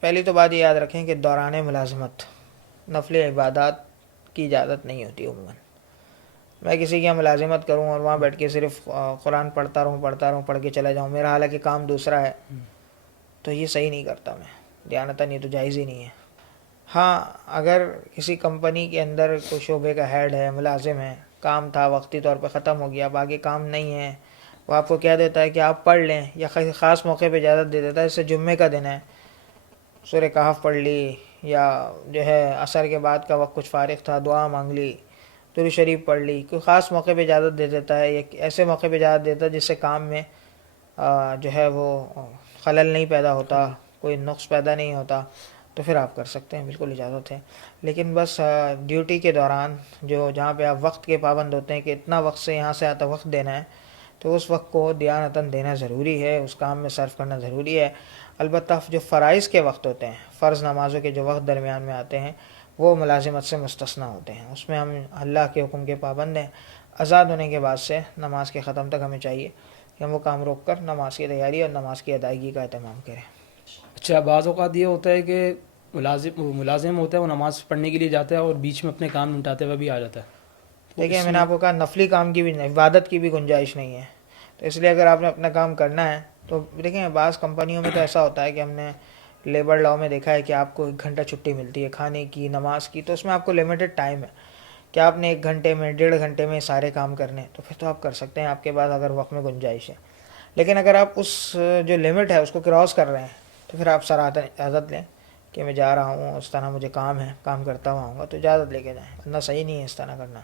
پہلی تو بات یہ یاد رکھیں کہ دوران ملازمت نفلی عبادات کی اجازت نہیں ہوتی عموماً. میں کسی کی ملازمت کروں اور وہاں بیٹھ کے صرف قرآن پڑھتا رہوں پڑھ کے چلا جاؤں، میرا حالانکہ کام دوسرا ہے، تو یہ صحیح نہیں کرتا میں دیانتاً، یہ تو جائز ہی نہیں ہے. ہاں اگر کسی کمپنی کے اندر کوئی شعبے کا ہیڈ ہے، ملازم ہے، کام تھا وقتی طور پہ ختم ہو گیا، اب آگے کام نہیں ہے، وہ آپ کو کہہ دیتا ہے کہ آپ پڑھ لیں، یا خاص موقع پہ اجازت دے دیتا ہے، جیسے جمعے کا دن ہے سورہ کہف پڑھ لی، یا جو ہے عصر کے بعد کا وقت کچھ فارغ تھا دعا مانگ لی، درود شریف پڑھ لی، کوئی خاص موقع پہ اجازت دے دیتا ہے، ایک ایسے موقع پہ اجازت دیتا ہے جس سے کام میں جو ہے وہ خلل نہیں پیدا ہوتا، کوئی نقص پیدا نہیں ہوتا، تو پھر آپ کر سکتے ہیں، بالکل اجازت ہے. لیکن بس ڈیوٹی کے دوران جہاں پہ آپ وقت کے پابند ہوتے ہیں کہ اتنا وقت سے یہاں سے آتا وقت دینا ہے، تو اس وقت کو دیانتاً دینا ضروری ہے، اس کام میں صرف کرنا ضروری ہے. البتہ جو فرائض کے وقت ہوتے ہیں، فرض نمازوں کے جو وقت درمیان میں آتے ہیں، وہ ملازمت سے مستثنیٰ ہوتے ہیں، اس میں ہم اللہ کے حکم کے پابند ہیں. آزاد ہونے کے بعد سے نماز کے ختم تک ہمیں چاہیے کہ ہم وہ کام روک کر نماز کی تیاری اور نماز کی ادائیگی کا اہتمام کریں. اچھا، بعض اوقات یہ ہوتا ہے کہ ملازم ہوتا ہے، وہ نماز پڑھنے کے لیے جاتا ہے اور بیچ میں اپنے کام نمٹاتے ہوئے بھی آ جاتا ہے. دیکھیں میں نے آپ کو کہا نفلی کام کی بھی عبادت کی بھی گنجائش نہیں ہے، تو اس لیے اگر آپ نے اپنا کام کرنا ہے تو دیکھیں بعض کمپنیوں میں تو ایسا ہوتا ہے کہ ہم نے لیبر لاء میں دیکھا ہے کہ آپ کو 1 گھنٹہ چھٹی ملتی ہے کھانے کی، نماز کی، تو اس میں آپ کو لمیٹڈ ٹائم ہے کہ آپ نے 1 گھنٹے میں 1.5 گھنٹے میں سارے کام کرنے، تو پھر تو آپ کر سکتے ہیں آپ کے پاس اگر وقت میں گنجائش ہے. لیکن اگر آپ اس جو لمٹ ہے اس کو کراس کر رہے ہیں تو پھر آپ سراہتاً اجازت لیں کہ میں جا رہا ہوں، اس طرح مجھے کام ہے، کام کرتا ہوا آؤں گا، تو اجازت لے کے جائیں، ورنہ صحیح نہیں ہے اس طرح کرنا.